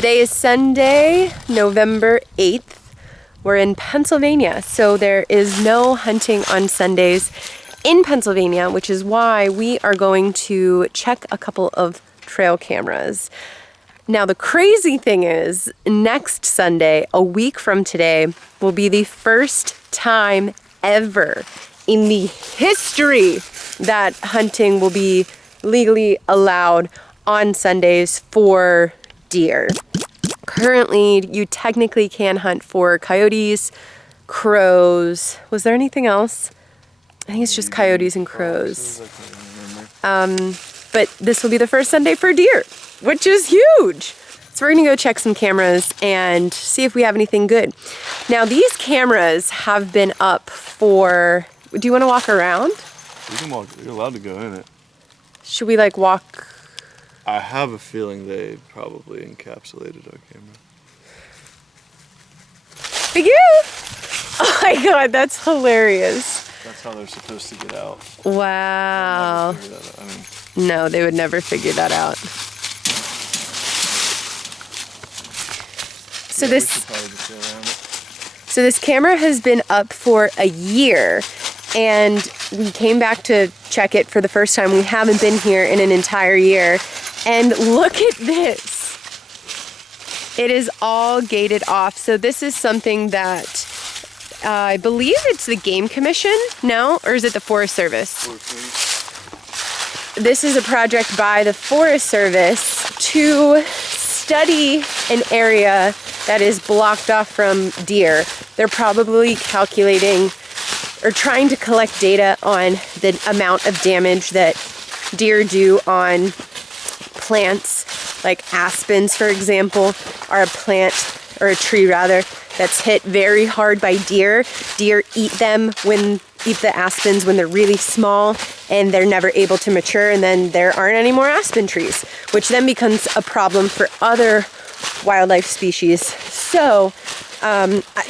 Today is Sunday, November 8th. We're in Pennsylvania, so there is no hunting on Sundays in Pennsylvania, which is why we are going to check a couple of trail cameras. Now, the crazy thing is, next Sunday, a week from today, will be the first time ever in the history that hunting will be legally allowed on Sundays for deer. Currently, you technically can hunt for coyotes, crows. Was there anything else? I think it's just coyotes and crows. But this will be the first Sunday for deer, which is huge. So we're gonna go check some cameras and see if we have anything good. Now, these cameras have been up for, do you wanna walk around? You can walk, you're allowed to go in it. Should we like walk? I have a feeling they probably encapsulated our camera. Figure? Oh my God, that's hilarious. That's how they're supposed to get out. Wow. No, they would never figure that out. So yeah, this camera has been up for a year, and we came back to check it for the first time. We haven't been here in an entire year. And look at this. It is all gated off. So this is something that I believe it's the Game Commission, no? Or is it the Forest Service? This is a project by the Forest Service to study an area that is blocked off from deer. They're probably calculating or trying to collect data on the amount of damage that deer do on plants. Like aspens, for example, are a plant, or a tree rather, that's hit very hard by deer. Deer eat the aspens when they're really small and they're never able to mature, and then there aren't any more aspen trees, which then becomes a problem for other wildlife species. So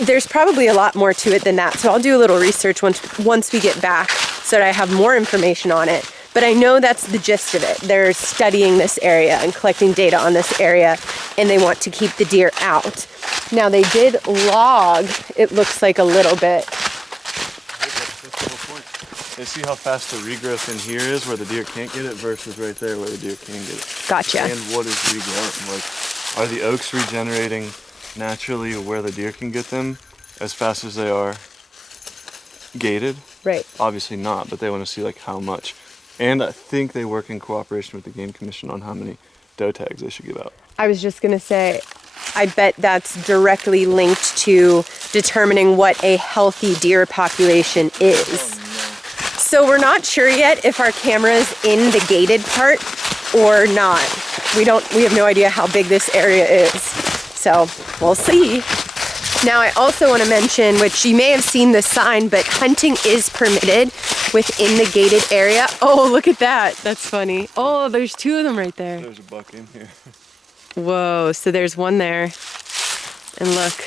there's probably a lot more to it than that. So I'll do a little research once we get back so that I have more information on it. But I know that's the gist of it. They're studying this area and collecting data on this area, and they want to keep the deer out. Now, they did log, it looks like, a little bit. That's the whole point. They see how fast the regrowth in here is where the deer can't get it versus right there where the deer can get it. Gotcha. And what is regrowing? Like, are the oaks regenerating naturally where the deer can get them as fast as they are gated? Right. Obviously not, but they want to see like how much. And I think they work in cooperation with the Game Commission on how many doe tags they should give out. I was just gonna say, I bet that's directly linked to determining what a healthy deer population is. Oh, no. So we're not sure yet if our camera's in the gated part or not. We have no idea how big this area is. So we'll see. Now, I also want to mention, which you may have seen the sign, but hunting is permitted within the gated area. Oh, look at that. That's funny. Oh, there's two of them right there. There's a buck in here. Whoa, so there's one there. And look,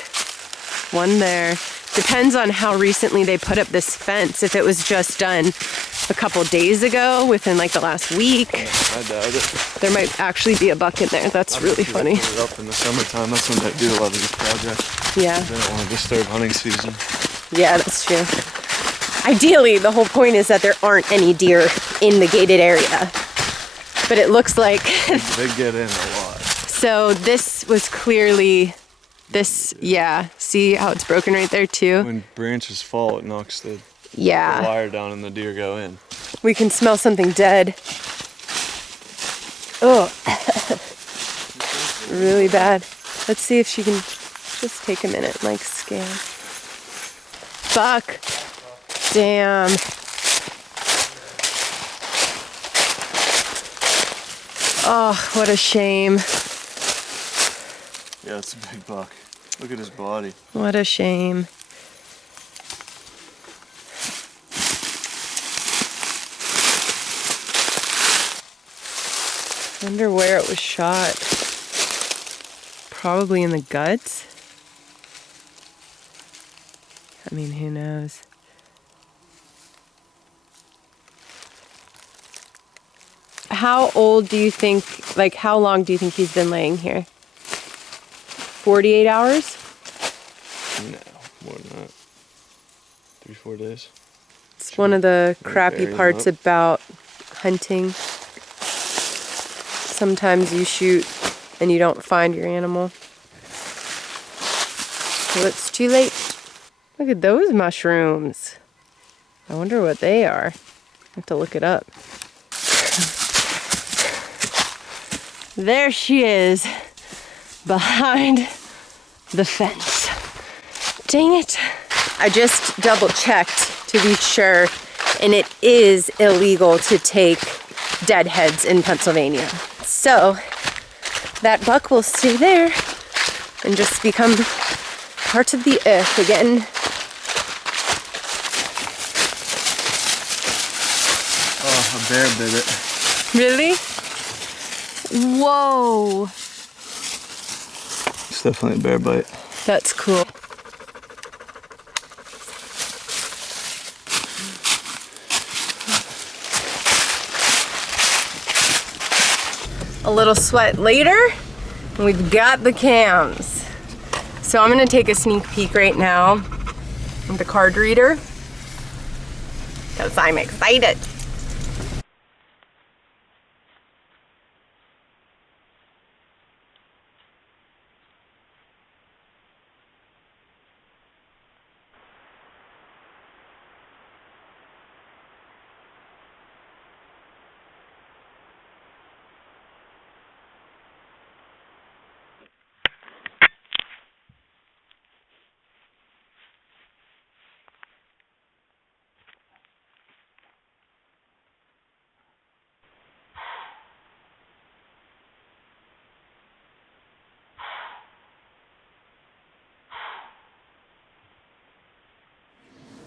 one there. Depends on how recently they put up this fence. If it was just done a couple days ago, within like the last week, I doubt it. there might actually be a buck in there. That's really funny. Put it up in the summertime. That's when they do a lot of these projects. Yeah. They don't want to disturb hunting season. Yeah, that's true. Ideally, the whole point is that there aren't any deer in the gated area. But it looks like... They get in a lot. So this was clearly... yeah. See how it's broken right there too? When branches fall, it knocks the Yeah. wire down and the deer go in. We can smell something dead. Oh. Really bad. Let's see if she can just take a minute and like scan. Fuck. Damn. Oh, what a shame. Yeah, it's a big buck. Look at his body. What a shame. Wonder where it was shot. Probably in the guts. I mean, who knows? How old do you think, like how long do you think he's been laying here? 48 hours? No, more than that. 3-4 days. It's one of the crappy bury 'em parts up. about hunting. Sometimes you shoot and you don't find your animal. Well, it's too late. Look at those mushrooms. I wonder what they are. I have to look it up. There she is, behind the fence. Dang it. I just double checked to be sure, and it is illegal to take deadheads in Pennsylvania. So that buck will stay there and just become part of the earth again. Oh, a bear bit it. Really? Whoa. It's definitely a bear bite. That's cool. A little sweat later, and we've got the cams. So I'm gonna take a sneak peek right now of the card reader, because I'm excited.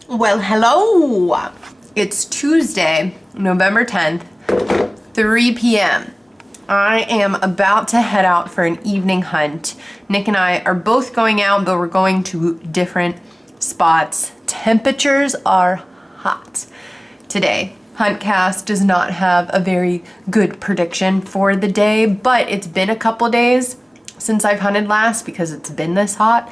Well, hello. It's Tuesday, November 10th, 3 p.m. I am about to head out for an evening hunt. Nick and I are both going out, but we're going to different spots. Temperatures are hot today. Huntcast does not have a very good prediction for the day, but it's been a couple days since I've hunted last because it's been this hot,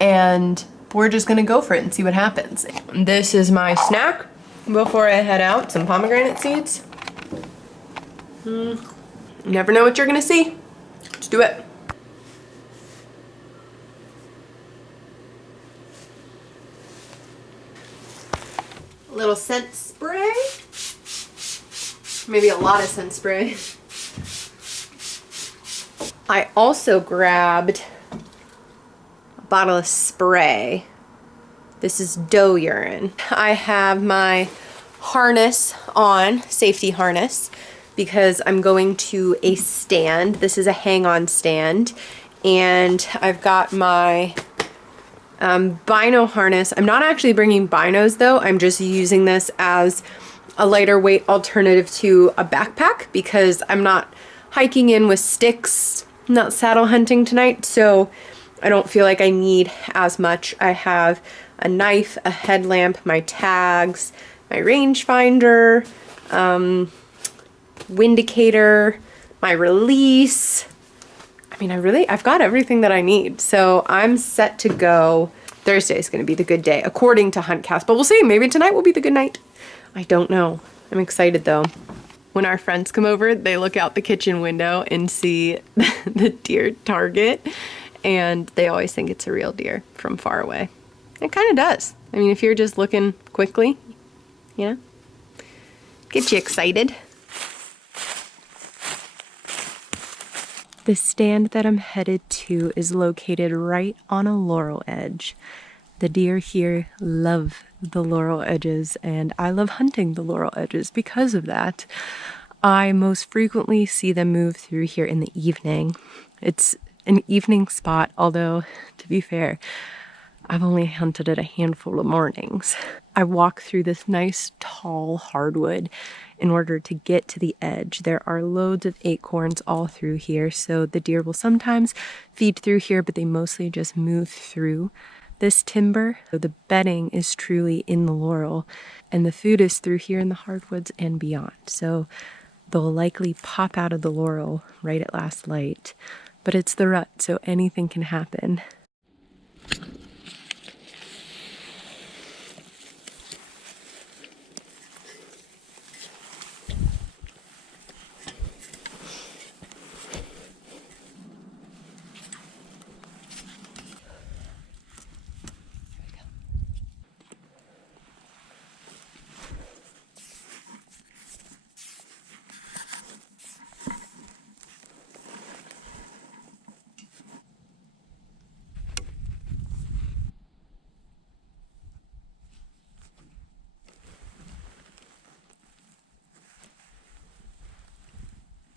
and we're just gonna go for it and see what happens. This is my snack before I head out, some pomegranate seeds. You never know what you're gonna see. Let's do it. A little scent spray. Maybe a lot of scent spray. I also grabbed a bottle of spray. This is doe urine. I have my harness on, safety harness, because I'm going to a stand. This is a hang-on stand, and I've got my bino harness. I'm not actually bringing binos though. I'm just using this as a lighter weight alternative to a backpack because I'm not hiking in with sticks, not saddle hunting tonight, so I don't feel like I need as much. I have a knife, a headlamp, my tags, my rangefinder, windicator, my release. I mean, I've got everything that I need. So I'm set to go. Thursday is going to be the good day, according to Huntcast, but we'll see. Maybe tonight will be the good night. I don't know. I'm excited though. When our friends come over, they look out the kitchen window and see the deer target, and they always think it's a real deer from far away. It kind of does. I mean, if you're just looking quickly, you know, get you excited. The stand that I'm headed to is located right on a laurel edge. The deer here love the laurel edges, and I love hunting the laurel edges because of that. I most frequently see them move through here in the evening. It's an evening spot, although, to be fair, I've only hunted it a handful of mornings. I walk through this nice tall hardwood in order to get to the edge. There are loads of acorns all through here, so the deer will sometimes feed through here, but they mostly just move through this timber. So the bedding is truly in the laurel, and the food is through here in the hardwoods and beyond. So they'll likely pop out of the laurel right at last light, But it's the rut, so anything can happen.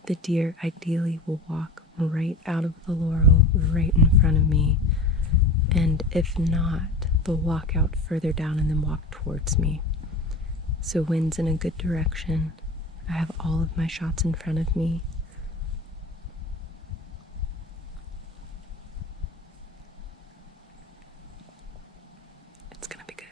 The deer ideally will walk right out of the laurel, right in front of me. And if not, they'll walk out further down and then walk towards me. So wind's in a good direction. I have all of my shots in front of me. It's gonna be good.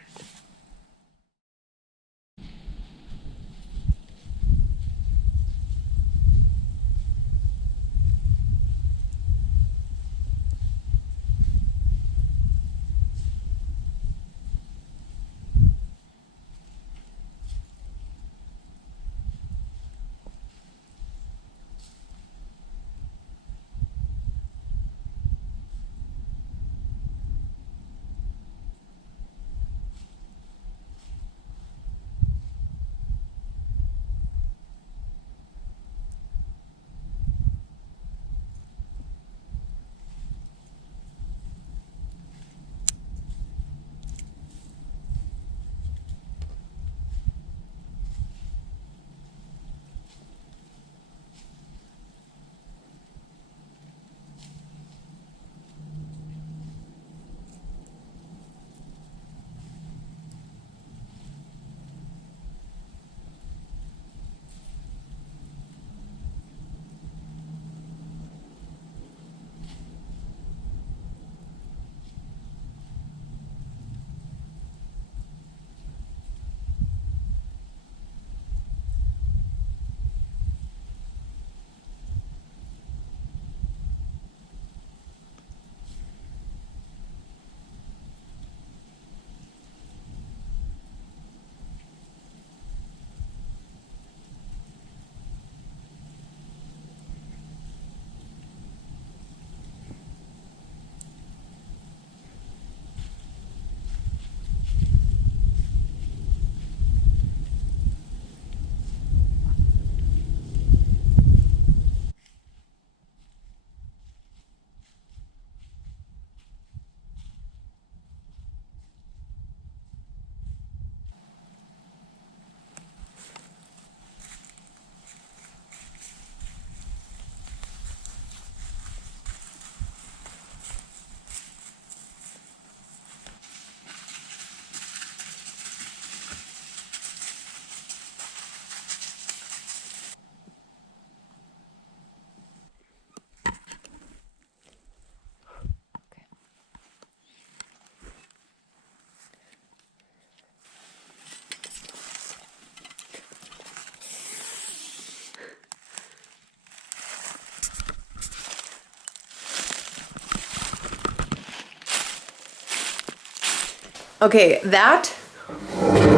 Okay, that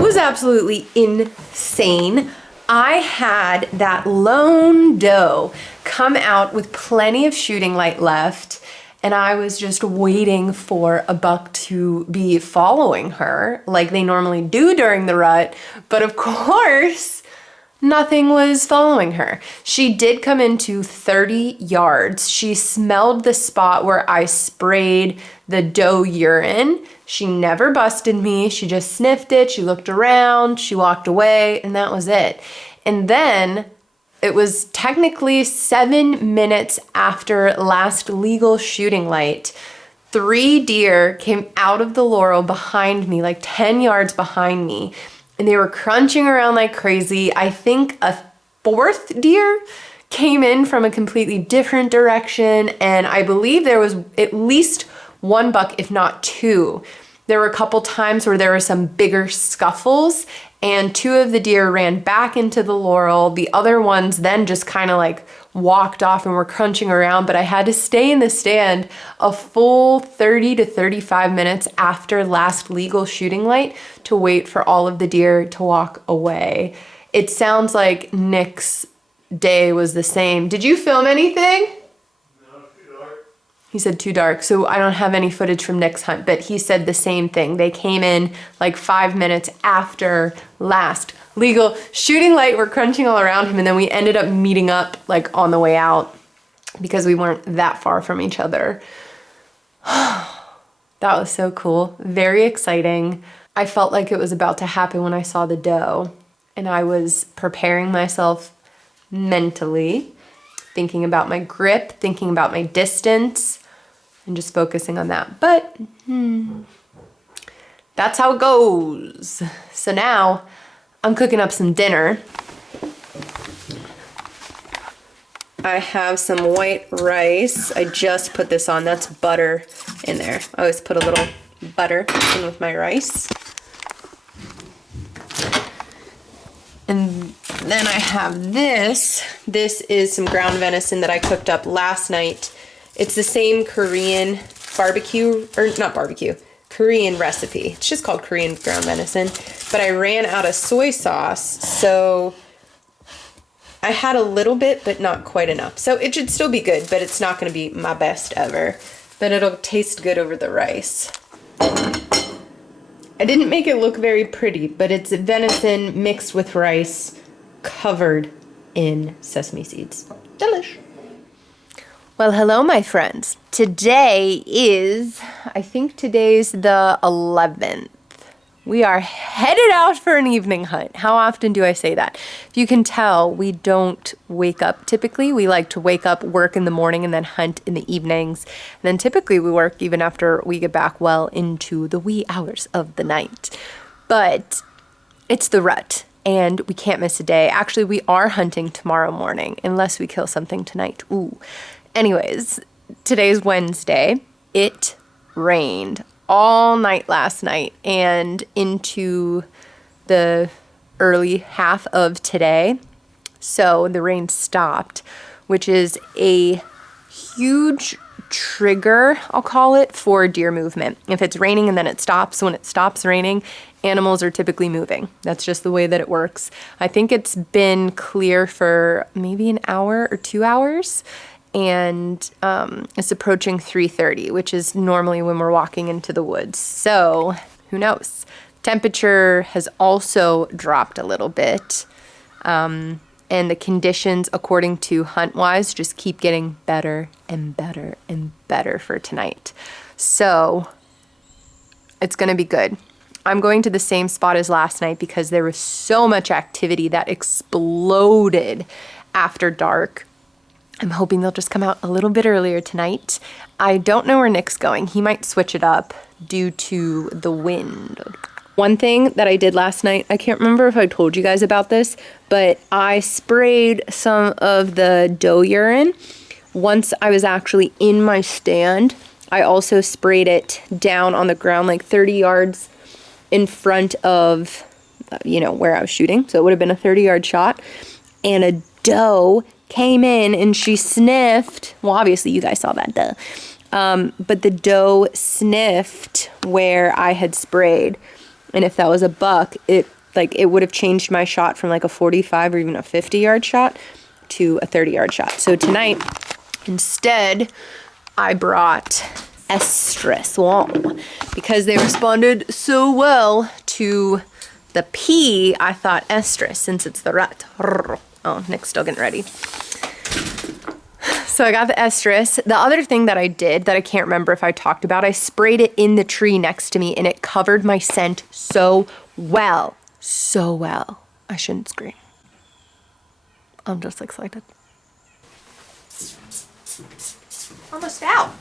was absolutely insane. I had that lone doe come out with plenty of shooting light left, and I was just waiting for a buck to be following her like they normally do during the rut, but of course, nothing was following her. She did come into 30 yards. She smelled the spot where I sprayed the doe urine. She never busted me. She just sniffed it. She looked around. She walked away, and that was it. And then it was technically 7 minutes after last legal shooting light. 3 deer came out of the laurel behind me, like 10 yards behind me, and they were crunching around like crazy. I think a 4th deer came in from a completely different direction, and I believe there was at least 1 buck, if not 2. There were a couple times where there were some bigger scuffles, and 2 of the deer ran back into the laurel. The other ones then just kind of like walked off and were crunching around, but I had to stay in the stand a full 30 to 35 minutes after last legal shooting light to wait for all of the deer to walk away. It sounds like Nick's day was the same. Did you film anything? He said too dark, so I don't have any footage from Nick's hunt, but he said the same thing. They came in like 5 minutes after last legal shooting light. We're crunching all around him, and then we ended up meeting up like on the way out because we weren't that far from each other. That was so cool. Very exciting. I felt like it was about to happen when I saw the doe, and I was preparing myself mentally, thinking about my grip, thinking about my distance, and just focusing on that. But that's how it goes. So now I'm cooking up some dinner. I have some white rice. I just put this on. That's butter in there. I always put a little butter in with my rice. And then I have this. This is some ground venison that I cooked up last night. It's the same Korean barbecue, or not barbecue, Korean recipe. It's just called Korean ground venison. But I ran out of soy sauce, so I had a little bit, but not quite enough. So it should still be good, but it's not gonna be my best ever. But it'll taste good over the rice. I didn't make it look very pretty, but it's venison mixed with rice covered in sesame seeds. Delish. Well, hello, my friends. Today is, I think today's the 11th. We are headed out for an evening hunt. How often do I say that? If you can tell, we don't wake up typically. We like to wake up, work in the morning, and then hunt in the evenings. And then typically we work even after we get back well into the wee hours of the night. But it's the rut, and we can't miss a day. Actually, we are hunting tomorrow morning, unless we kill something tonight. Ooh. Anyways, today's Wednesday. It rained all night last night and into the early half of today. So the rain stopped, which is a huge trigger, I'll call it, for deer movement. If it's raining and then it stops, when it stops raining, animals are typically moving. That's just the way that it works. I think it's been clear for maybe an hour or 2 hours. And it's approaching 3:30, which is normally when we're walking into the woods. So who knows? Temperature has also dropped a little bit. And the conditions, according to HuntWise, just keep getting better and better and better for tonight. So it's going to be good. I'm going to the same spot as last night because there was so much activity that exploded after dark. I'm hoping they'll just come out a little bit earlier tonight. I don't know where Nick's going. He might switch it up due to the wind. One thing that I did last night, I can't remember if I told you guys about this, but I sprayed some of the doe urine once I was actually in my stand. I also sprayed it down on the ground like 30 yards in front of, where I was shooting. So it would have been a 30-yard shot. And a doe came in and she sniffed. Well, obviously you guys saw that, duh. But the doe sniffed where I had sprayed. And if that was a buck, it would have changed my shot from like a 45 or even a 50-yard shot to a 30-yard shot. So tonight, instead, I brought estrus wall because they responded so well to the pea. I thought estrus, since it's the rut. Oh, Nick's still getting ready. So I got the estrus. The other thing that I did that I can't remember if I talked about, I sprayed it in the tree next to me and it covered my scent so well. So well. I shouldn't scream. I'm just excited. Almost out.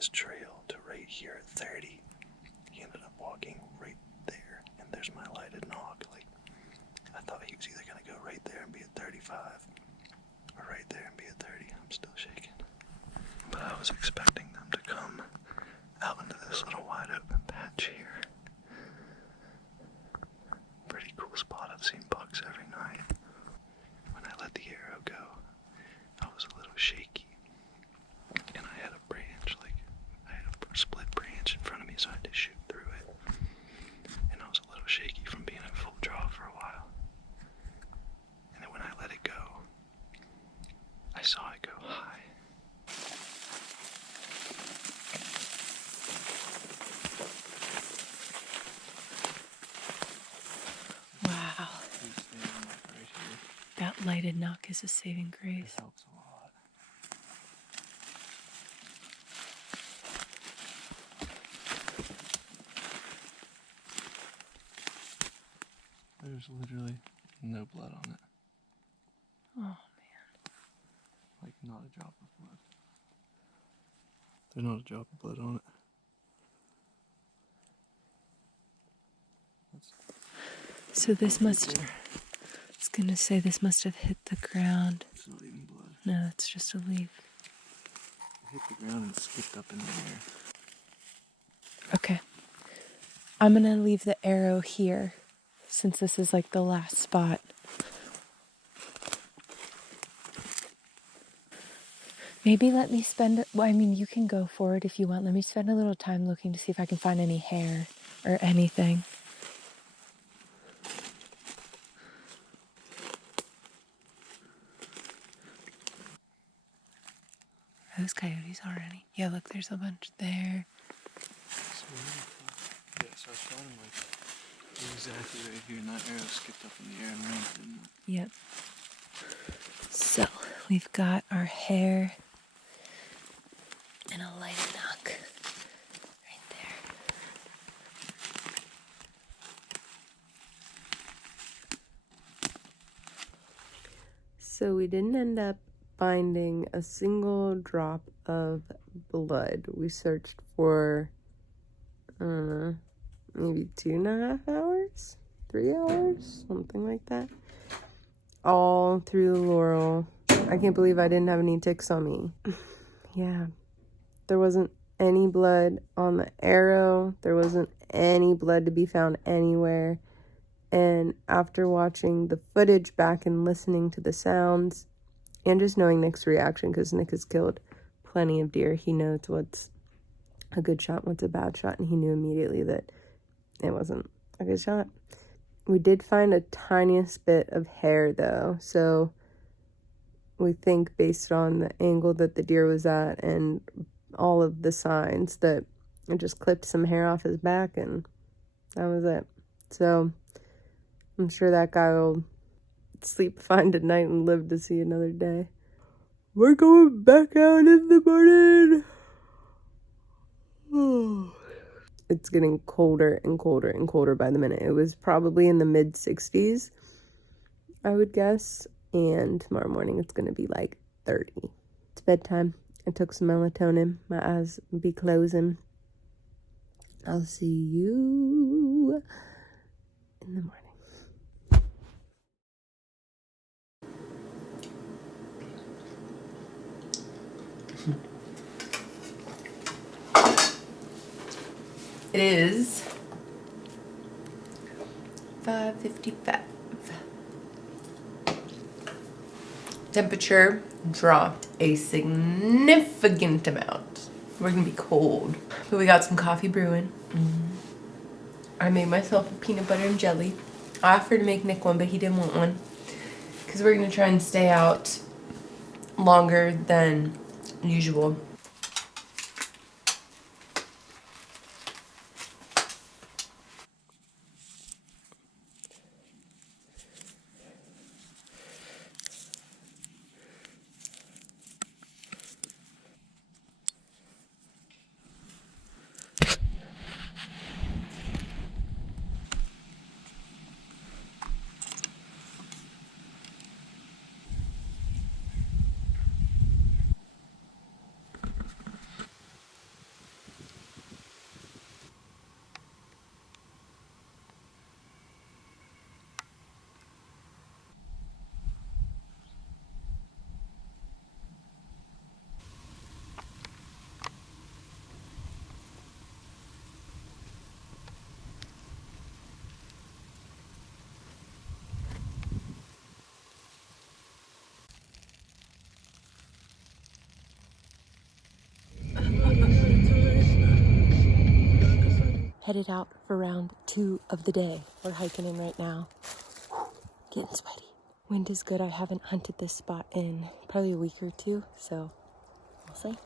this trail to right here at 30. He ended up walking right there, and there's my lighted knock. Like, I thought he was either gonna go right there and be at 35, or right there and be at 30. I'm still shaking. But I was expecting them to come out into this little wide open patch here. Pretty cool spot. I've seen bucks every night. When I let the arrow go, I was a little shaky. And I had a branch, like, I had a split branch in front of me, so I had to shoot through it. And I was a little shaky from being at full draw for a while. And then when I let it go, I saw it go high. Wow. He's standing like right here. That lighted knock is a saving grace. It helps a lot. There's literally no blood on it. Oh, man. Like, not a drop of blood. There's not a drop of blood on it. So this must, I was gonna say this must have hit the ground. It's not even blood. No, it's just a leaf. It hit the ground and skipped up in the air. Okay. I'm gonna leave the arrow here since this is like the last spot. Maybe let me spend, well, I mean, you can go forward if you want. Let me spend a little time looking to see if I can find any hair or anything. Those coyotes already. Yeah, look, there's a bunch there. Yeah, so I shot him like exactly right here, and that arrow skipped up in the air and landed, didn't it? Yep. So, we've got our hair and a lighted knock right there. So we didn't end up finding a single drop of blood. We searched for, maybe 2.5 hours, 3 hours, something like that. All through the laurel. I can't believe I didn't have any ticks on me. Yeah. There wasn't any blood on the arrow. There wasn't any blood to be found anywhere. And after watching the footage back and listening to the sounds, and just knowing Nick's reaction, because Nick has killed plenty of deer, he knows what's a good shot, what's a bad shot, and he knew immediately that it wasn't a good shot. We did find a tiniest bit of hair, though, so we think based on the angle that the deer was at and all of the signs that it just clipped some hair off his back, and that was it. So I'm sure that guy will sleep fine tonight and live to see another day. We're going back out in the morning. It's getting colder and colder and colder by the minute. It was probably in the mid 60s, I would guess. And tomorrow morning it's going to be like 30. It's bedtime. I took some melatonin. My eyes will be closing. I'll see you in the morning. It is 5:55. Temperature dropped a significant amount. We're gonna be cold. But we got some coffee brewing. I made myself a peanut butter and jelly. I offered to make Nick one, but he didn't want one. Because we're gonna try and stay out longer than usual. headed out for round 2 of the day. We're hiking in right now. Getting sweaty. Wind is good. I haven't hunted this spot in probably a week or 2, so we'll see.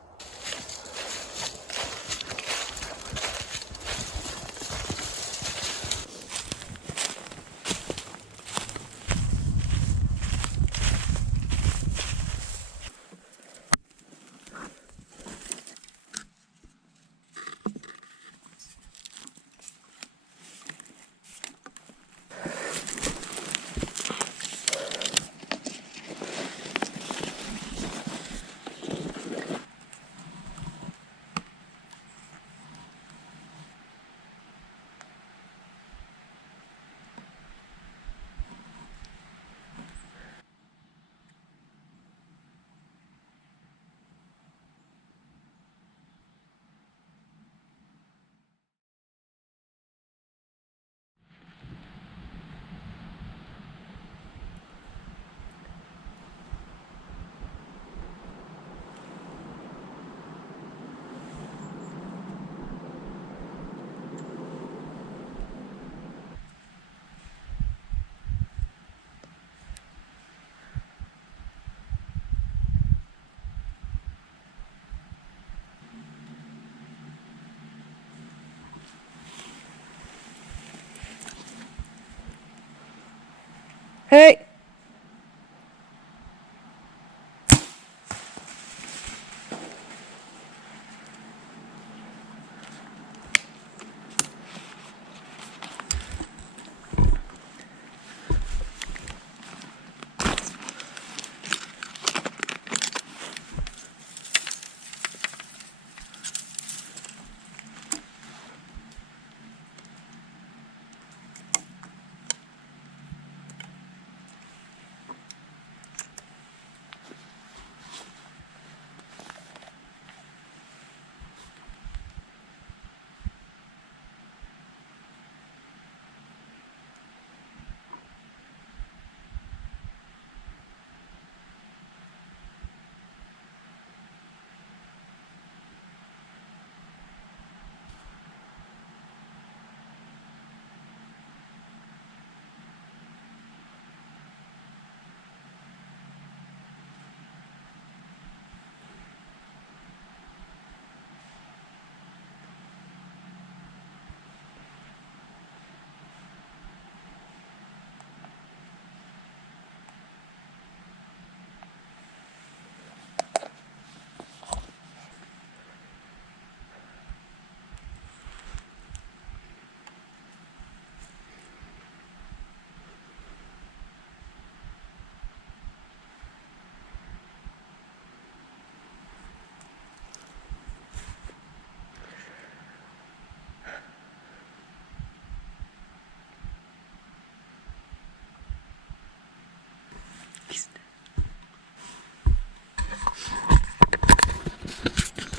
Hey!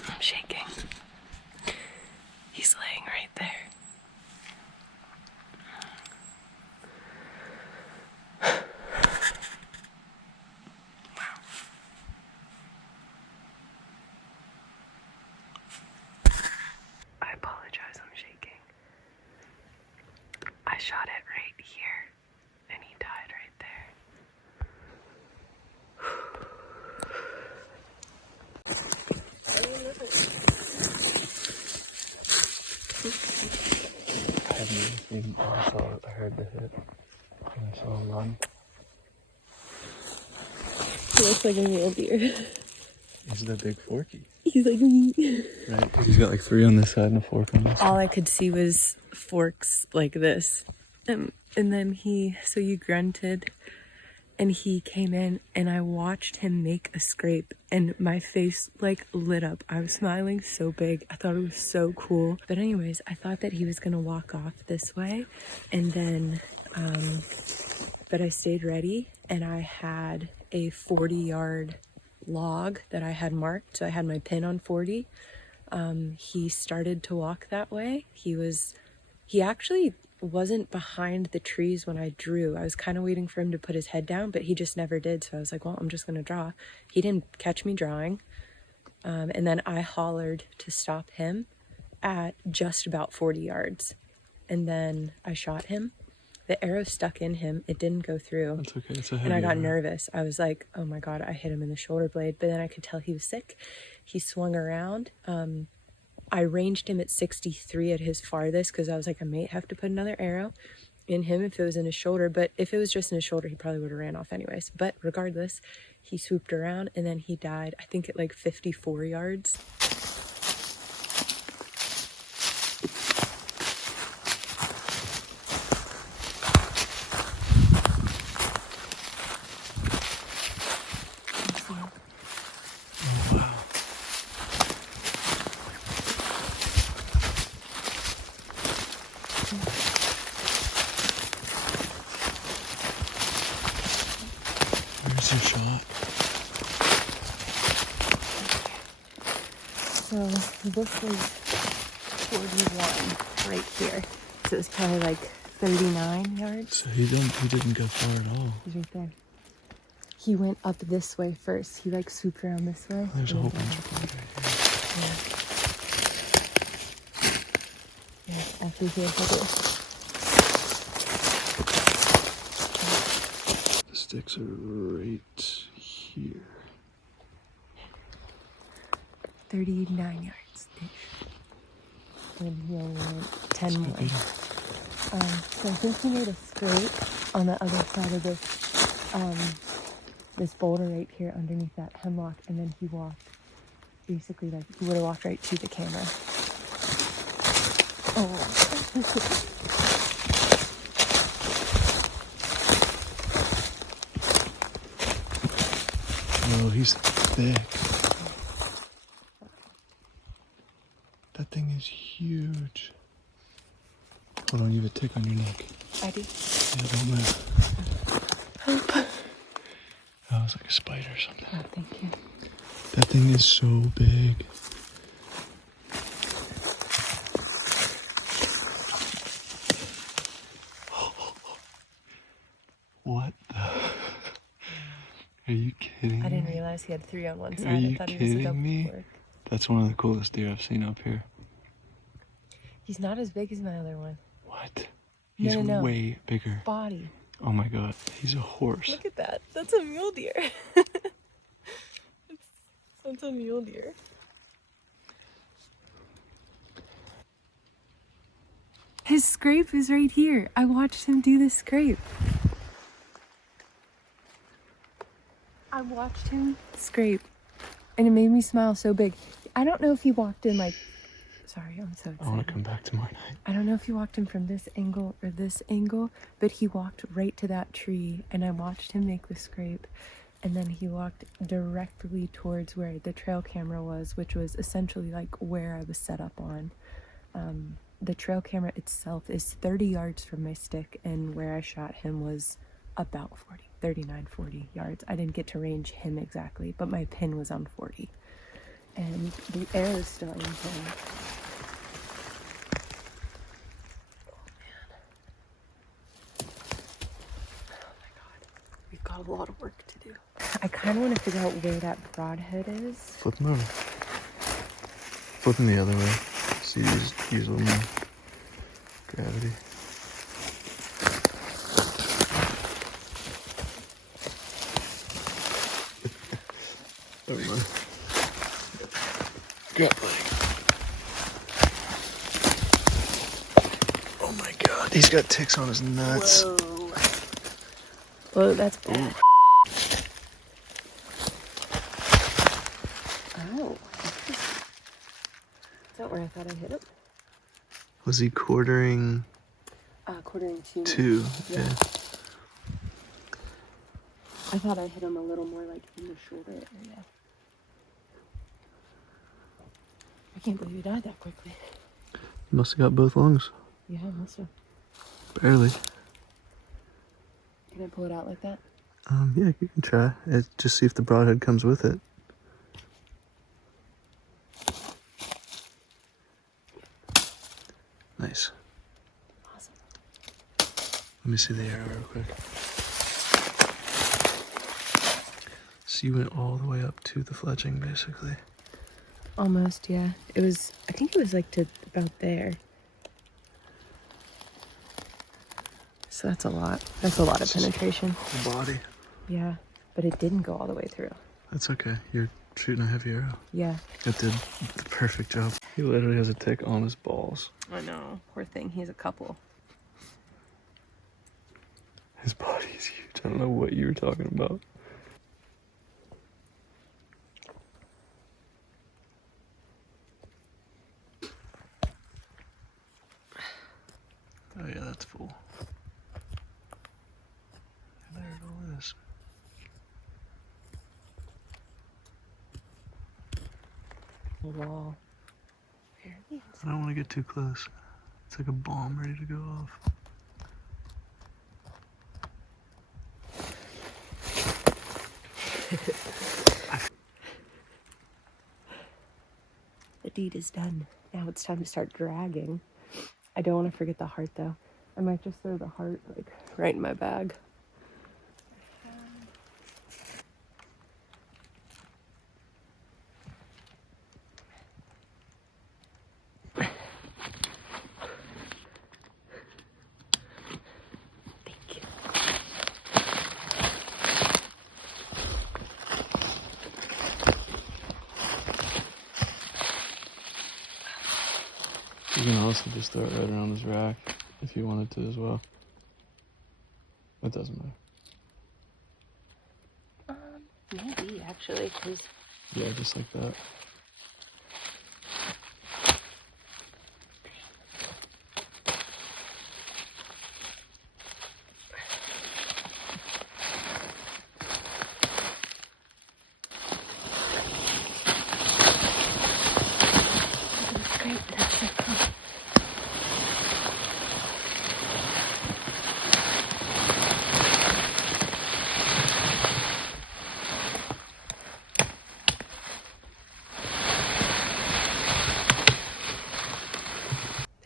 I'm shaking. He's laying right there. Wow. I apologize, I'm shaking. I shot it right here, and he died right there. I hadn't even seen, I saw it, I heard the hit, and I saw him run. He looks like a mule deer. He's the big forky. He's like me. Right, he's got like 3 on this side and a fork on this side. All I could see was forks like this. And then so you grunted, and he came in, and I watched him make a scrape, and my face like lit up. I was smiling so big. I thought it was so cool. But anyways, I thought that he was gonna walk off this way, and then but I stayed ready, and I had a 40-yard log that I had marked, so I had my pin on 40. He started to walk that way. He actually wasn't behind the trees when I drew. I was kind of waiting for him to put his head down, but he just never did. So I was like, well, I'm just going to draw. He didn't catch me drawing. And then I hollered to stop him, at just about 40 yards. And then I shot him. The arrow stuck in him. It didn't go through. That's okay. It's a heavy And I got arrow. nervous. I was like, oh my God, I hit him in the shoulder blade. But then I could tell he was sick. He swung around. I ranged him at 63 at his farthest because I was like, I may have to put another arrow in him if it was in his shoulder. But if it was just in his shoulder, he probably would have ran off anyways. But regardless, he swooped around and then he died, I think at like 54 yards. Where's your shot? So this was 41 right here. So it was probably like 39 yards. So he didn't go far at all. He's right there. He went up this way first. He like swooped around this way. There's a whole bunch of blood right here. Yeah. Yeah, actually here. The sticks are right here. 39 yards. And he only went 10 more. So I think he made a scrape on the other side of this boulder right here underneath that hemlock, and then he walked basically like he would have walked right to the camera. Oh. Oh, he's thick. That thing is huge. Hold on, you have a tick on your neck. I do. Yeah, don't move. That was like a spider or something. Oh, thank you. That thing is so big. What the? Are you kidding me? I didn't realize he had 3 on one side. Are you I thought he was a kidding double me? fork. That's one of the coolest deer I've seen up here. He's not as big as my other one. What? He's No. way bigger. Body. Oh my god, he's a horse. Look at that. That's a mule deer. That's a mule deer. His scrape is right here. I watched him do this scrape. I watched him scrape, and it made me smile so big. I don't know if he walked in like, sorry, I'm so excited. I want to come back tomorrow night. I don't know if he walked in from this angle or this angle, but he walked right to that tree, and I watched him make the scrape, and then he walked directly towards where the trail camera was, which was essentially like where I was set up on. The trail camera itself is 30 yards from my stick, and where I shot him was about 39, 40 yards. I didn't get to range him exactly, but my pin was on 40. And the arrow is still in him. We've got a lot of work to do. I kind of want to figure out where that broadhead is. Flip him over. Flip him the other way. So you use a little more gravity. Never mind. Gut leg. Oh my god, he's got ticks on his nuts. Whoa. Whoa, that's bad. Oh. Is that where I thought I hit him? Was he quartering Quartering 2. 2? Yeah. Yeah. I thought I hit him a little more like in the shoulder area. I can't believe he died that quickly. He must have got both lungs. Yeah, I must have. Barely. Can I pull it out like that? Yeah, you can try. Just see if the broadhead comes with it. Nice. Awesome. Let me see the arrow real quick. So you went all the way up to the fletching, basically. Almost, yeah. It was, I think it was like to about there. So that's a lot. That's a lot of penetration. Whole body. Yeah, but it didn't go all the way through. That's okay. You're shooting a heavy arrow. Yeah. It did the perfect job. He literally has a tick on his balls. I know. Poor thing. He has a couple. His body is huge. I don't know what you were talking about. Oh yeah, that's full. And there it all is. Wall. I don't want to get too close. It's like a bomb ready to go off. The deed is done. Now it's time to start dragging. I don't want to forget the heart though. I might just throw the heart like right in my bag. Thank you. You can also just throw it right around his rack if you wanted to as well. It doesn't matter. Maybe actually, because Yeah, just like that. that's great. That's really cool.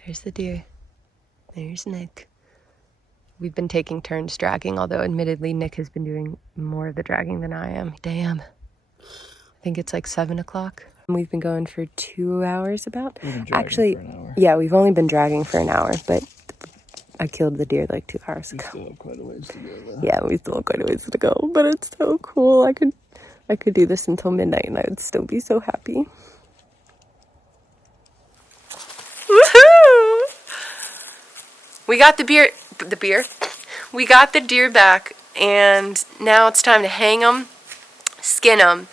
There's the deer. There's Nick. We've been taking turns dragging, although admittedly Nick has been doing more of the dragging than I am. Damn. I think it's like 7 o'clock. We've been going for 2 hours about. We've been dragging Actually, for an hour. yeah, we've only been dragging for an hour, but I killed the deer like 2 hours We ago. still have quite a ways to go though. Yeah, we still have quite a ways to go, but it's so cool. I could do this until midnight and I would still be so happy. Woohoo! We got the beer. We got the deer back, and now it's time to hang them, skin them.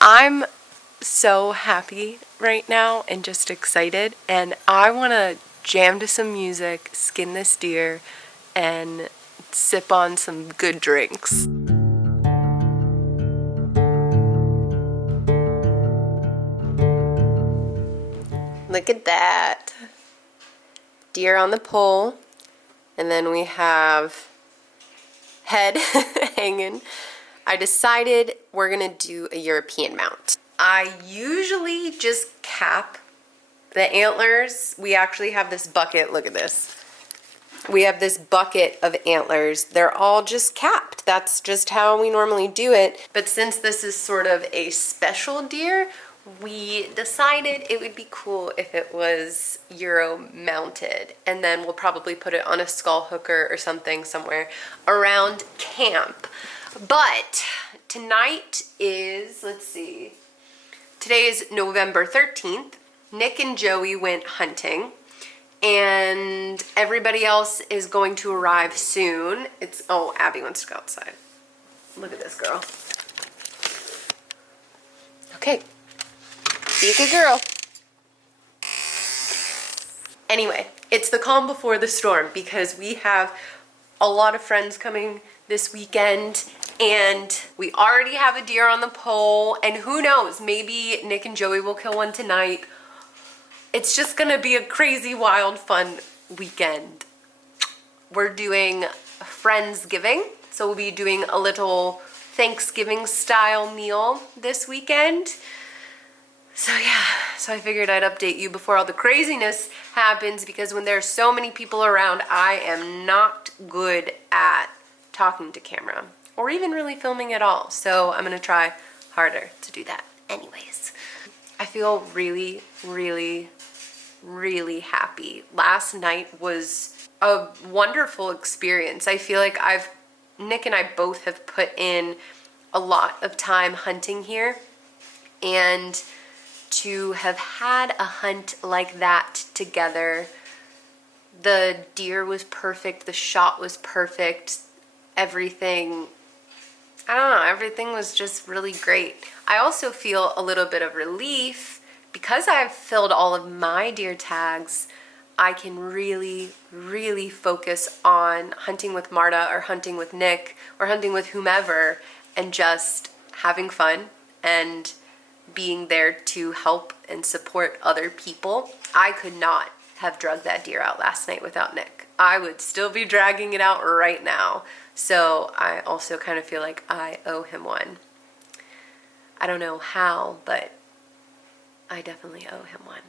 I'm so happy right now and just excited, and I want to jam to some music, skin this deer, and sip on some good drinks. Look at that. Deer on the pole, and then we have head hanging. I decided we're gonna do a European mount. I usually just cap the antlers. We actually have this bucket, look at this. We have this bucket of antlers. They're all just capped. That's just how we normally do it. But since this is sort of a special deer, we decided it would be cool if it was Euro mounted, and then we'll probably put it on a skull hooker or something somewhere around camp. But tonight is, let's see, today is November 13th. Nick and Joey went hunting, and everybody else is going to arrive soon. Oh, Abby wants to go outside. Look at this girl. Okay. Be a good girl. Anyway, it's the calm before the storm because we have a lot of friends coming this weekend, and we already have a deer on the pole, and who knows, maybe Nick and Joey will kill one tonight. It's just gonna be a crazy, wild, fun weekend. We're doing Friendsgiving, so we'll be doing a little Thanksgiving style meal this weekend. So yeah, so I figured I'd update you before all the craziness happens, because when there's so many people around, I am not good at talking to camera or even really filming at all. So I'm gonna try harder to do that anyways. I feel really, really, really happy. Last night was a wonderful experience. I feel like Nick and I both have put in a lot of time hunting here, and to have had a hunt like that together, the deer was perfect, the shot was perfect, everything, I don't know, everything was just really great. I also feel a little bit of relief because I've filled all of my deer tags. I can really, really focus on hunting with Marta or hunting with Nick or hunting with whomever and just having fun and being there to help and support other people. I could not have drugged that deer out last night without Nick. I would still be dragging it out right now. So I also kind of feel like I owe him one. I don't know how, but I definitely owe him one.